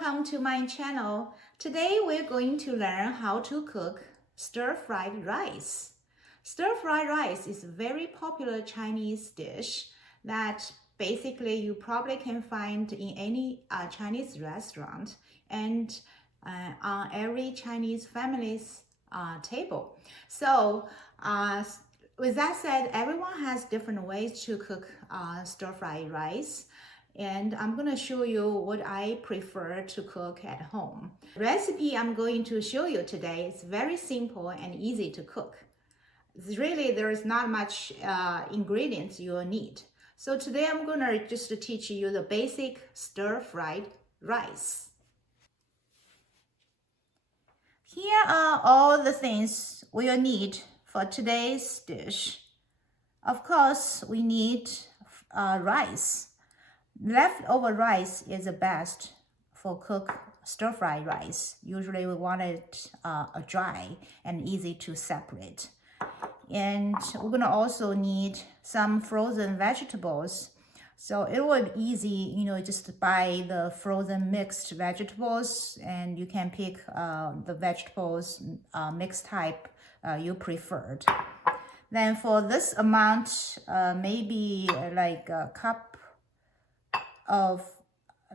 welcome to my channel. Today we're going to learn how to cook stir-fried rice. Stir-fried rice is a very popular Chinese dish that basically you probably can find in any Chinese restaurant and on every Chinese family's table. So with that said, everyone has different ways to cook stir-fried rice. And I'm going to show you what I prefer to cook at home. The recipe I'm going to show you today is very simple and easy to cook. Really, there is not much ingredients you will need. So today I'm going to just teach you the basic stir-fried rice. Here are all the things we'll need for today's dish. Of course, we need rice. Leftover rice is the best for cook stir-fried rice. Usually we want it dry and easy to separate. And we're gonna also need some frozen vegetables. So it would be easy, just buy the frozen mixed vegetables, and you can pick the vegetables mixed type you preferred. Then for this amount, maybe like a cup of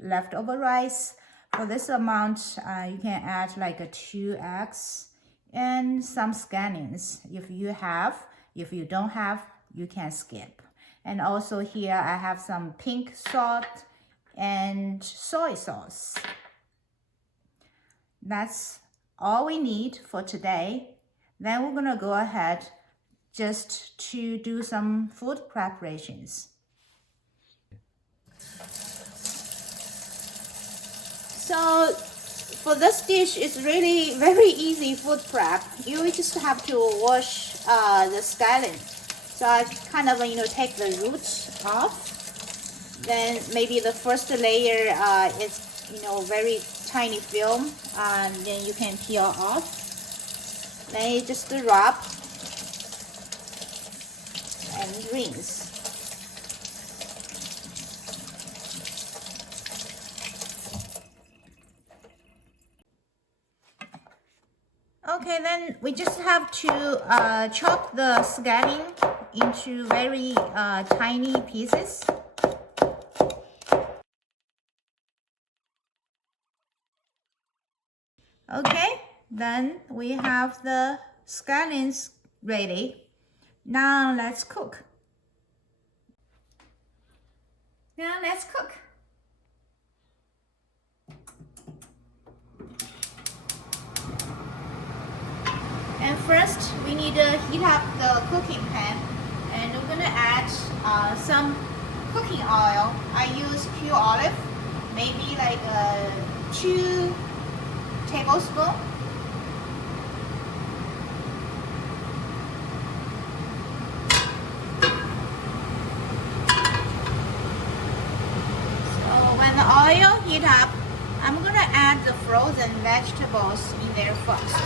leftover rice. For this amount, you can add like 2 eggs and some scallions. If you have, if you don't have, you can skip. And also here I have some pink salt and soy sauce. That's all we need for today. Then we're gonna go ahead just to do some food preparations. So for this dish, it's really very easy food prep. You just have to wash the scallion. So I kind of take the roots off. Then maybe the first layer is very tiny film, and then you can peel off. Then you just rub and rinse. Okay, then we just have to chop the scallion into very tiny pieces. Okay, then we have the scallions ready. Now let's cook. And first, we need to heat up the cooking pan, and we're gonna add some cooking oil. I use pure olive, maybe like 2 tablespoons. So when the oil heat up, I'm gonna add the frozen vegetables in there first.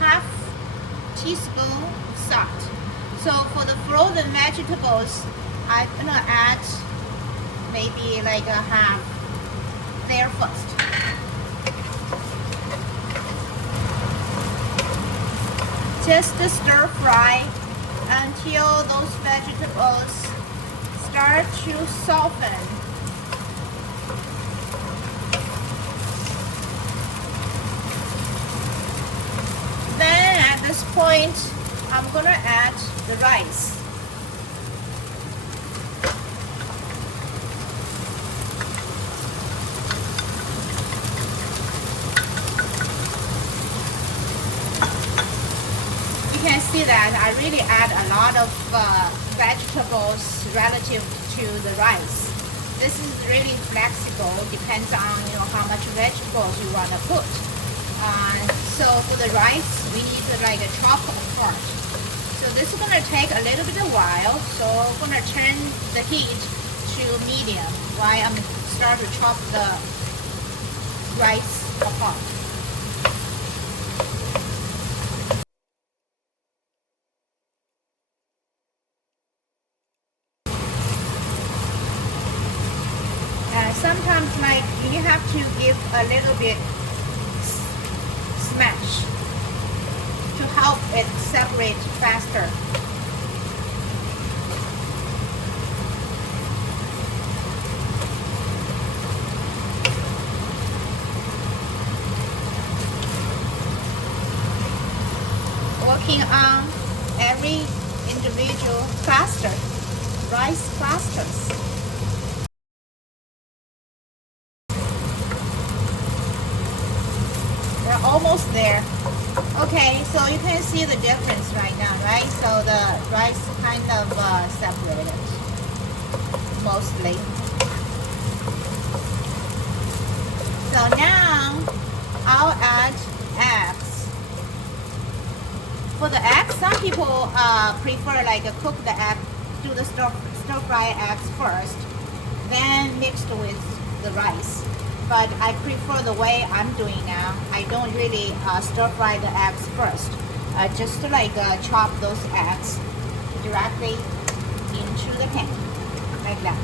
Half teaspoon salt. So for the frozen vegetables, I'm gonna add maybe like a half there first. Just stir fry until those vegetables start to soften. At this point, I'm gonna add the rice. You can see that I really add a lot of vegetables relative to the rice. This is really flexible, depends on how much vegetables you want to put. So for the rice, we need to chop apart. So this is gonna take a little bit of while. So I'm gonna turn the heat to medium while I'm start to chop the rice apart. Sometimes like you have to give a little bit smash to help it separate faster. Working on every individual cluster, rice clusters. We're almost there. Okay, so you can see the difference right now, right? So the rice kind of separated mostly. So now I'll add eggs. For the eggs, some people prefer like cook the egg, do the stir fry eggs first, then mixed with the rice. But I prefer the way I'm doing now. I don't really stir fry the eggs first. Just like chop those eggs directly into the pan, like that.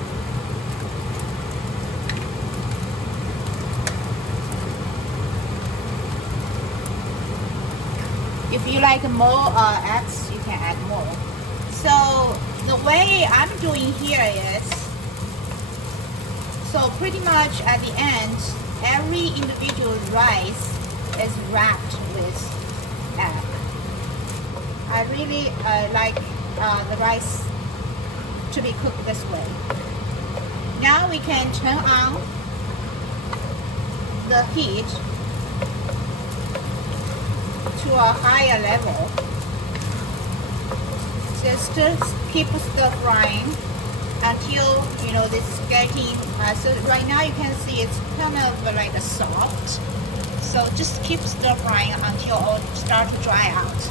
If you like more eggs, you can add more. So the way I'm doing here is, so pretty much at the end, every individual rice is wrapped with egg. I really like the rice to be cooked this way. Now we can turn on the heat to a higher level. Just keep stir frying until this is getting so right now you can see it's kind of like a soft. So just keep stir frying until it start to dry out.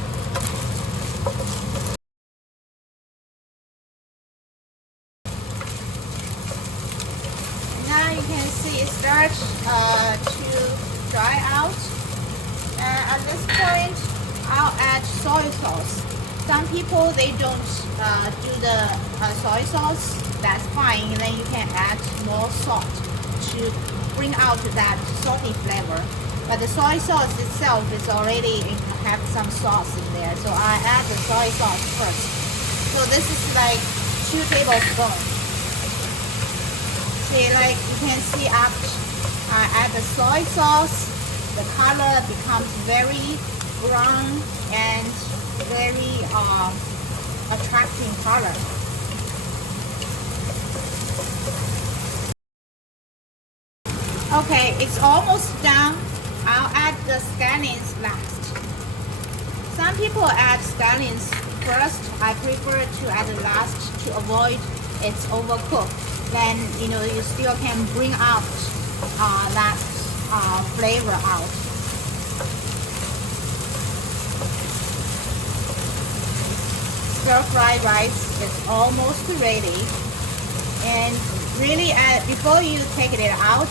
Now you can see it start to dry out. At this point, I'll add soy sauce. Some people, they don't do the soy sauce. That's fine. Then you can add more salt to bring out that salty flavor. But the soy sauce itself is already have some sauce in there. So I add the soy sauce first. So this is like 2 tablespoons. See, like you can see after I add the soy sauce, the color becomes very brown and very attracting color. Okay, it's almost done. I'll add the scallions last. Some people add scallions first. I prefer to add it last to avoid it's overcooked. Then you still can bring out that flavor out. Stir fried rice is almost ready, and really before you take it out,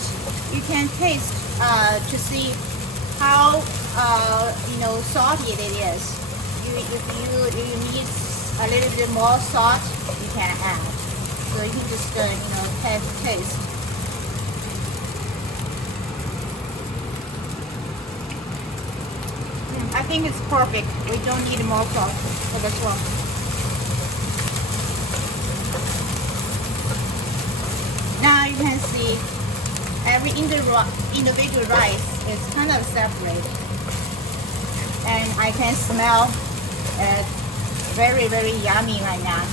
you can taste to see how salty it is. If you need a little bit more salt, you can add. So you can just taste. I think it's perfect. We don't need more salt for this one. Now you can see every individual rice is kind of separated, and I can smell it very, very yummy right now.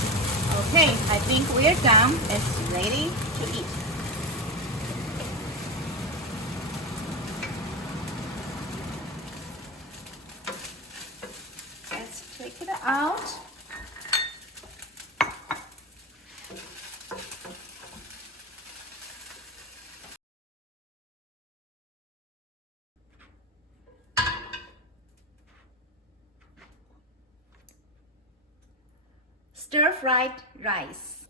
Okay, I think we're done. It's ready to eat. Let's take it out. Stir-fried rice.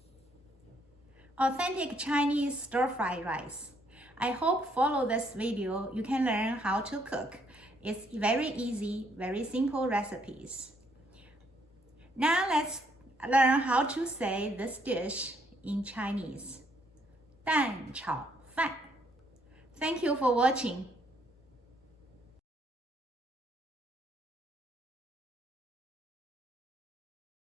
Authentic Chinese stir-fried rice. I hope follow this video you can learn how to cook. It's very easy, very simple recipes. Now let's learn how to say this dish in Chinese. 蛋炒饭. Thank you for watching.